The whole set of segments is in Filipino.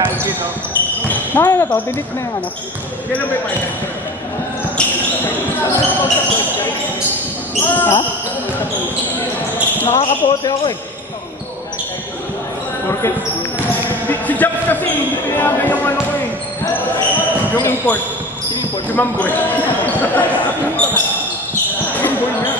penalty, no? Ano na to? Delete na yung ano? Kailan may final? Ha? Nakakapote ako eh. Porque si Japs kasi hindi pinayagan yung ano ko eh. Yung import. Si Mamboy. Mamboy niya.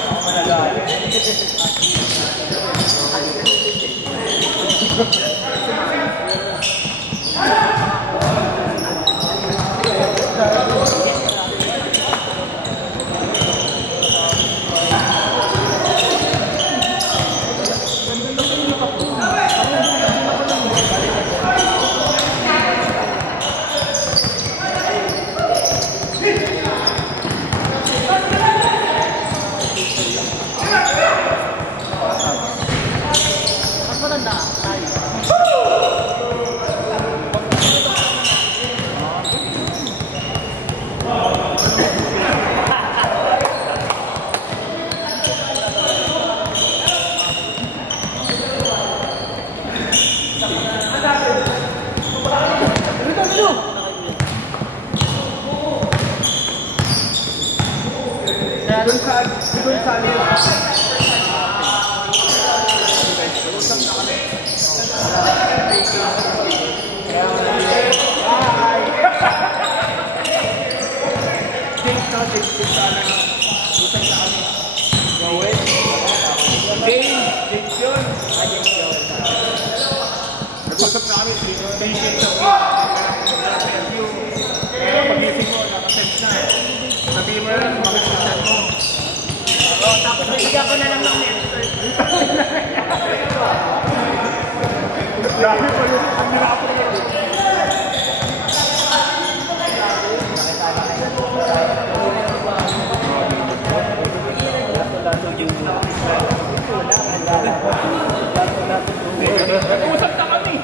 Nag-usap na kami, pagising mo, nakasense na. Sabihin mo lang, makikita mo. Tapos bigyan ko na lang ng mentor. Dami pa yung nirapo na yun. Nag-usap na kami.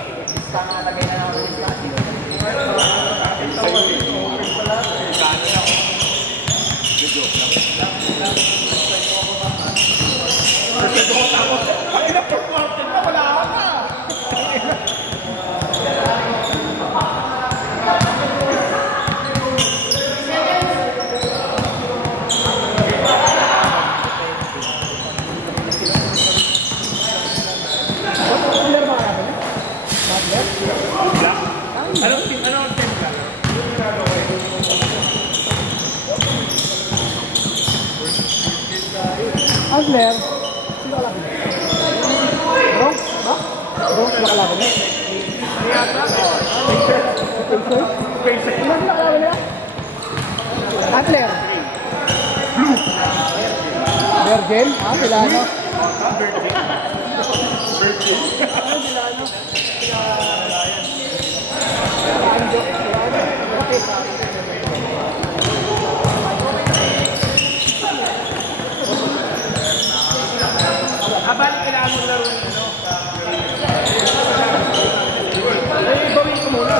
Adler. Sino kalaban niya? Bronx? Ba? Bronx na kalaban niya? Sino na kalaban niya? Adler. Blue. Bergen? Ah, Pilano. Bergen. Balik kailangan mo laro yung ano. Gawin ko muna.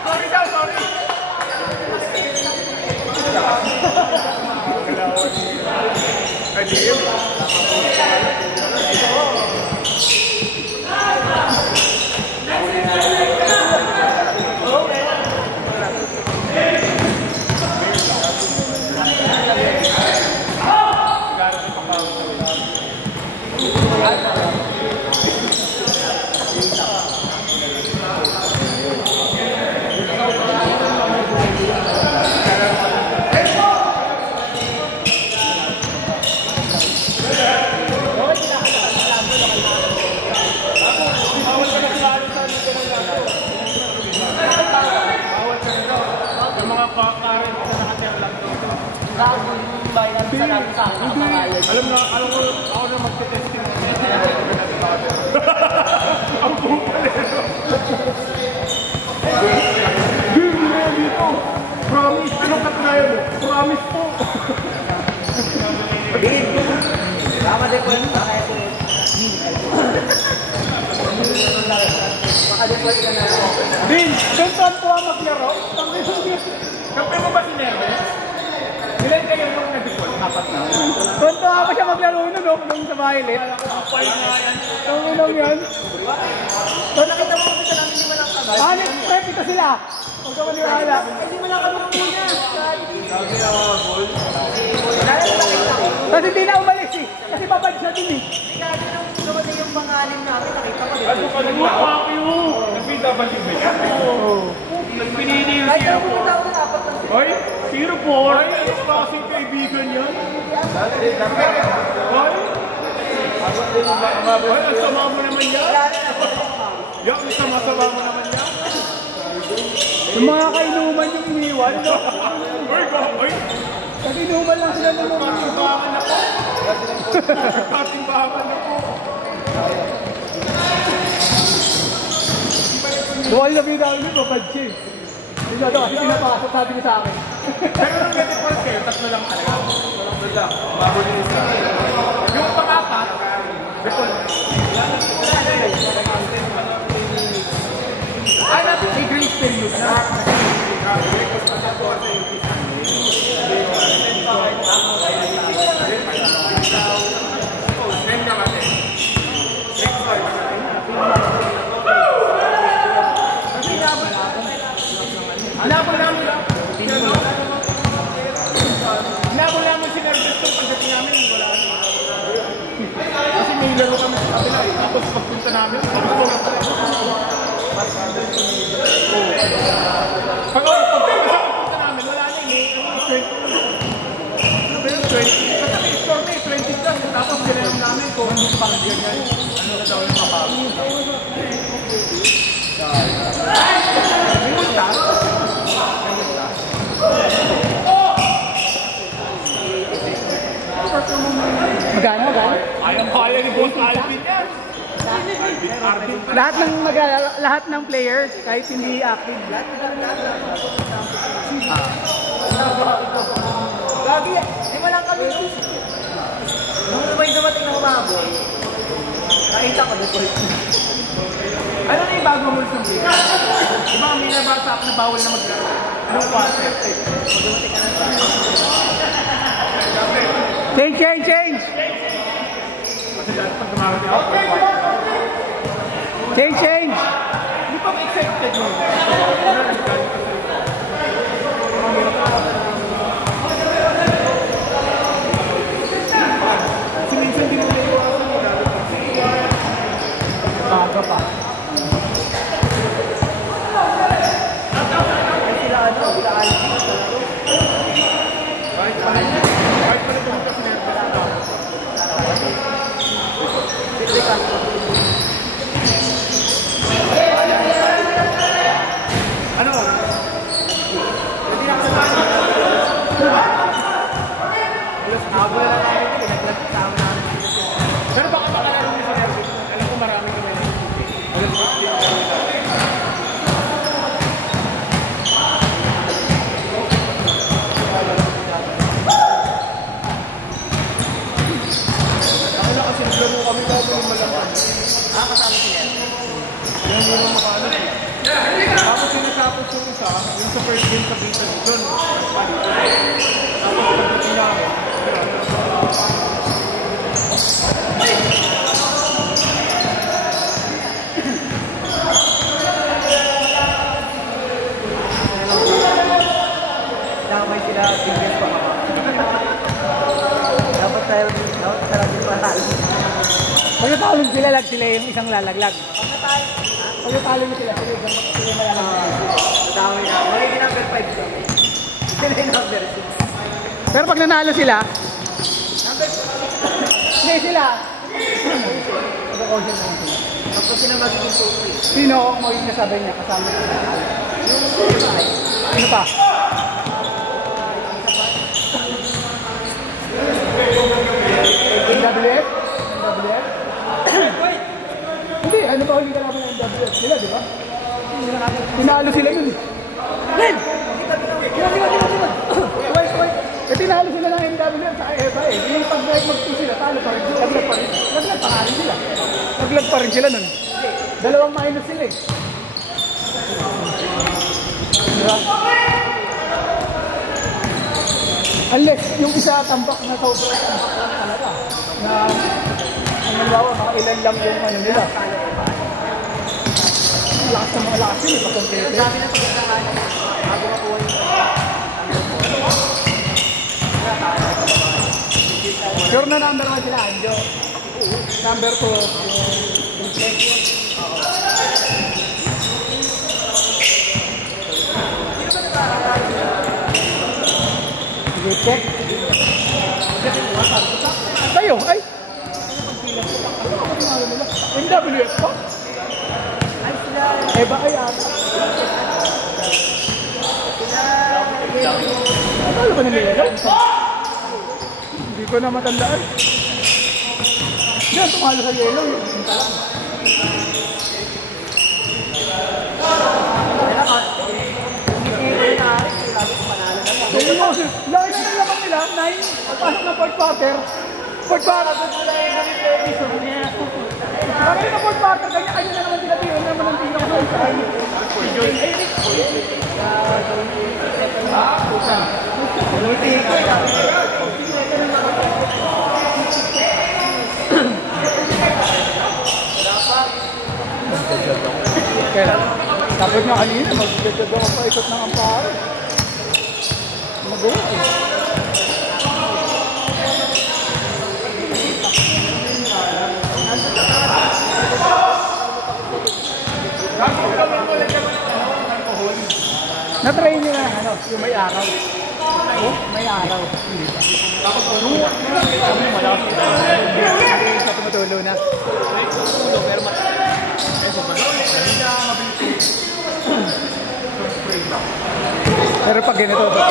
Sorry daw, sorry. Karen, isa nakatira lang dito. Bago yung bayan sa namin sa akin, pangalan. Alam ko, ako na magte-testing. Ang pupalero. Hindi dito. Promise. Anong katunayan mo? Promise po. Tama din po yun. Maka-default ka na. Bin, ganyan po ang maglaro. Kampi mo ba si Nerve? Ilan kayo nung nag-default? Apat na. Konto ako siya maglaro nun, no? Nung sa bahay ulit. Kapal nga yan. Nung ilang yan. So nakita mo kami sa namin, hindi mo lang kami. Paano? Prep, ito sila. Huwag ka maniwala. Hindi mo lang kami muna. Kasi hindi na umalis eh. Kasi babad siya din eh. Kasi nung dumating yung pangalim namin, nakita ko Ano ka nang mapapyo? Nag-PW ba yan? Oo. Pinili yung kahit zero ako pumunta ako na apat ng Hoy, 0-4. Ay, ano klaseng kaibigan yan? Hoy? Hoy, ang sama mo naman yan? Yak, ang sama-sama mo naman yan? Yung mga kainuman yung iniwan, no? Hoy, hoy! Nag-inuman lang sila ng mga. Katimbangan ako. Katimbangan ako. Duwal na bida ulit, babad siya eh. Hindi na kasi pinapasok sabi niya sa akin. Pero nung get-default kayo, tatlo lang talaga. Tatlo lang. Mabulinis ka. Yung pang-apat, default. Ay, may grace period na. Hanapon namin si Nervous kung pagdating namin, wala na. Kasi may laro kami sa kabila eh. Tapos pagpunta namin, pagpunta namin, wala na eh. Ano ba yun? 20? Basta may score na eh, 20 plus. Tapos ginanong namin kung pang ganyan. Ano na daw yung kapag. May multa? Magano? Kaya ni Boss Alvin yan. Lahat ng players, kahit hindi active. Gabi, di mo lang kami. Nung may dumating na umabot, nakita ko default. Ano na yung bago mo sa game? Diba may nabasa na bawal na maglaro? Anong quarter? Change! Kasi dahil pag gumamit ako, Change! hindi pa ma-accepted yun. Kasi minsan di mo naiwasan mo lalo pa. Bago pa. Kahit pa rin pumunta si Nervous na tapos. Ano? Hindi na kasama. Abo na lang namin, pinaglagsama namin. Pero baka makalaro niyo si Nervous. Alam ko marami kami na. Alam ko din kasi naglaro kami bago yung malaman. Kasama si Nen. Yan hindi mo makaano. Tapos sinatapos yung isa, yung sa first game sa Bita doon. Nagpalit. Tapos pagdating namin, Damay sila, tingin pa mga. Dapat tayo din patalo. Pag natalo sila yung isang lalaglag. Pag natalo sila malalang. Damay na. Magiging number 5 siya. Sila yung number 6. Pero pag nanalo sila, Number 6. hindi sila. Tapos sila magiging 2-3. Sino ang magiging kasabay niya kasama sila? Ano pa? ba huli ka naman ng MW? Sila, di ba? Tinalo sila nun. Len! Eh, tinalo sila ng MW at saka EVA eh. Yung pag-drive mag-2 sila, talo pa rin. Naglag pa rin. Naglag pa rin sila. Naglag pa rin sila nun. Dalawang minus sila eh. Diba? Unless yung isa tambak na sobrang tambak lang talaga. Na, ang nalawa, mga ilan lang yung ano nila. Lakas ng mga lakas yun eh, pakompleto. Sabi na pagkakahan, bago makuha yung Sure na number 1 sila, Anjo. Number 2, yung check yun. Sige, check. Tayo, ay! MWF pa? ay sila, Eba ay ata. Ano ba nila? Hindi ko na matandaan. Yan, tumalo sa yellow. Yung talang. Lagi na lamang nila, 9. Pagpasok na fourth quarter. Fourth quarter. Lagi na fourth quarter. Kanya na naman sila tiyo. Ano naman ang tiyo ko sa akin. Kailan? Tapos nga kanina, mag-judge ako pa ikot ng amparo. Magawa eh. Na-try nyo na ano, yung may araw. Oh, may araw. Tapos ano? Sa tumutulo na. Pero pag ganito ba?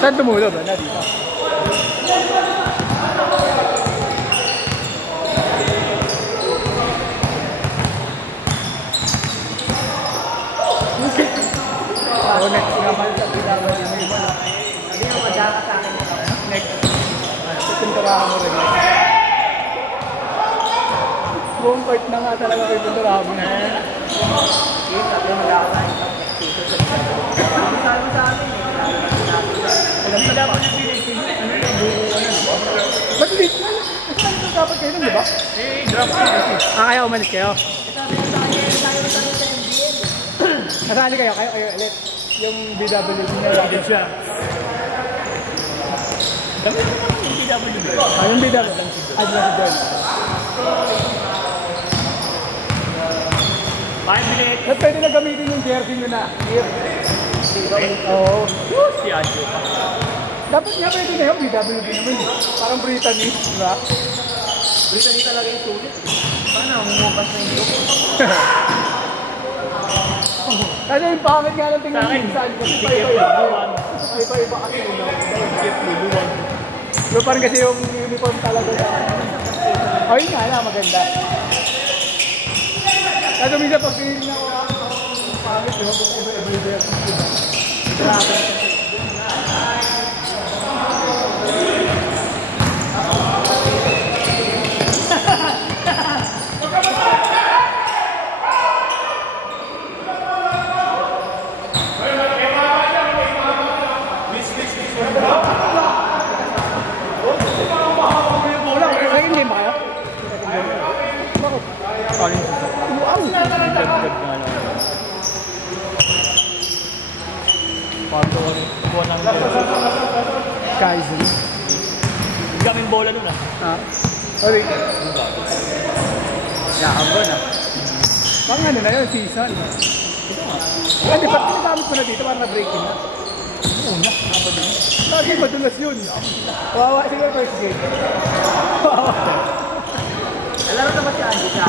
Saan tumulo ba? Na dito. Oh, next naman sa binaban niya may iba. hindi na madaka sa akin. Next. Pinturahan mo rin. Buong part na nga talaga kay pinturahan mo na. Yung sabi mo madaka sa akin. Sabi sa amin eh. Alam na dapat yung pinagpili. Ba't late na? Saan ito dapat kayo nun, di ba? Eh, drop. Kaya umalis kayo? Sabi ko sa kanya, sabi ko sa MBN. Nasali kayo? Kayo ulit. Yung BW niya lagi siya. Dami naman yung BW. Yung BW. Adla si John. 5 minutes. At pwede na gamitin yung jersey nyo na. Here. Oo. Si Adjo. Dapat nga pwede na yung BW naman. Parang Brittany. Diba? Brittany talaga yung sulit. Paano? Umupas na yung look. Kasi yung pangit nga lang tingnan minsan. Kasi iba-iba. Iba-iba kasi yung so parang kasi yung uniform talaga na. O yun nga na, maganda. Kasi minsan pag pinili na ako pangit, diba? Kung iba-iba. Grabe. Kaizen. Gaming bola nun ah. Ah. Sorry. Yakabon ah. Pang ano na yun, season. Hindi, ba't ginagamit ko na dito para na-breaking na? Una. Lagi madulas yun. Wawa, sige first game. Wawa. Alaro na ba si Andy siya?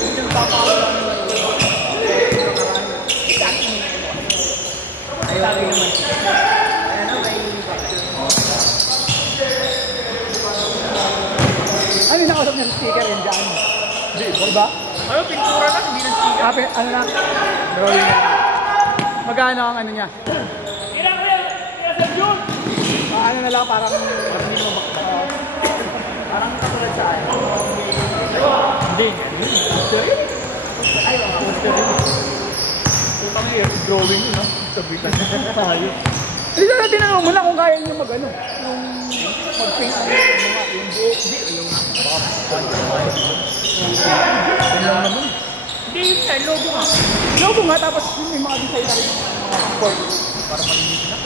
Hindi yung papawala nila. Ayaw naman. Ayan na, may ng sticker yun dyan. Diba? Ano, pintura na, hindi ng sticker. Ano na? Drawing na. Magkano ang ano niya? Ano na lang, parang Parang katulad sa akin. hindi. Ay, Putang drawing yun, no? Sabitan. Tayo. Hindi na tinanong mo na kung kaya niyo mag-ano. Yung mag-paint ang mga yung buo. Hindi, yung naman. Hindi yun nga, logo nga. Logo nga, tapos yung may mga design na rin ng mga support. Para malinis na.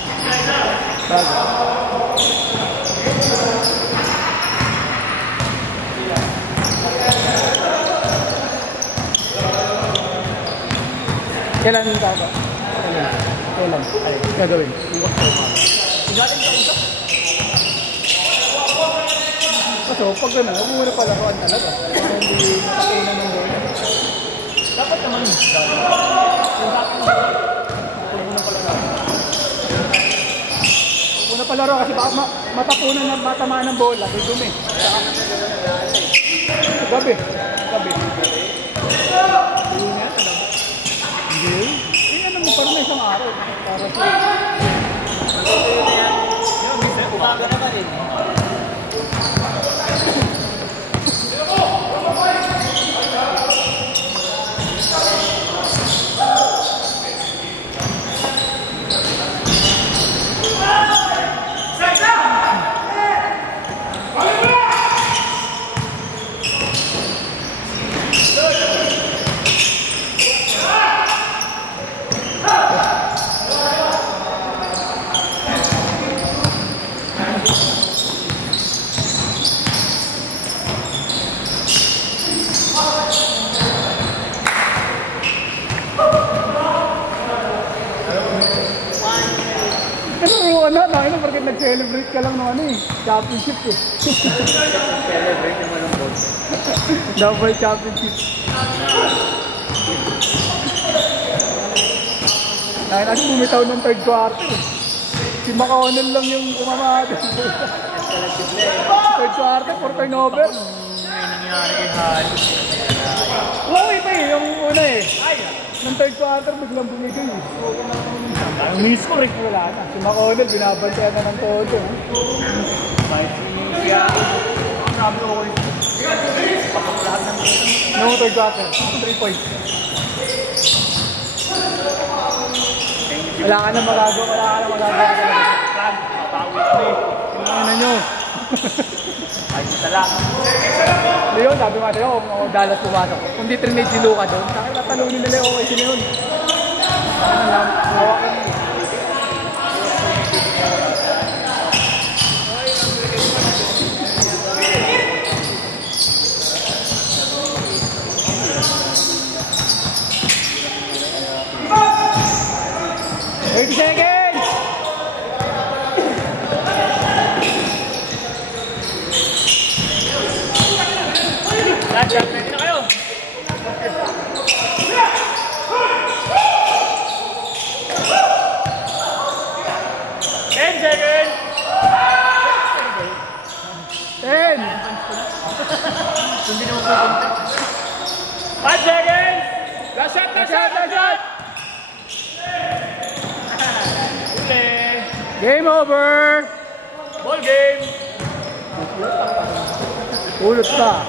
Bago. Kailan ka ba? Kailan? Ay, gagawin. Galing ka isa? Kaso, pag gano'n, huwag mo muna palaruan talaga. Para hindi matakinan ng bola. Dapat naman yung galing. Yung dapat mo. Huwag mo na pala galing. Huwag mo na palaro kasi baka matapunan ng matamaan ng bola. Dumi. Gabi. Gabi. Hindi. Eh, ano mo, parang may isang araw. Para sa... Yung business, umaga na ba rin? Ano, porque nag-celebrate ka lang ng ano eh, championship eh. Celebrate naman ang boss. Double championship. Dahil kasi bumitaw ng third quarter eh. Si McConnell lang yung umamahal. Third quarter, 4 turnover. May nangyari kay Halos. Oo, iba eh, yung una eh. Nung third quarter, biglang bumigay eh. Ang mismo rin wala na. Si McConnell, binabantayan na ng todo. Kahit siya, ang sabi ko ulit. Pakap lahat ng No third quarter, 3 points. Wala ka na magagawa, plan. Mapawi kami. Ano nyo? Kahit isa lang. Leon, sabi nga sa'yo, kung Dallas pumasok. Kung di trinade si Luka doon, talunin nila yung okay si Leon. Ano lang, hawakan mo. Seconds! Lahat, ready na kayo. Seconds! 10! Hindi naman po konti. 5 seconds! Last shot! Last shot! Last shot! Game over! Ball game! Ulot pa!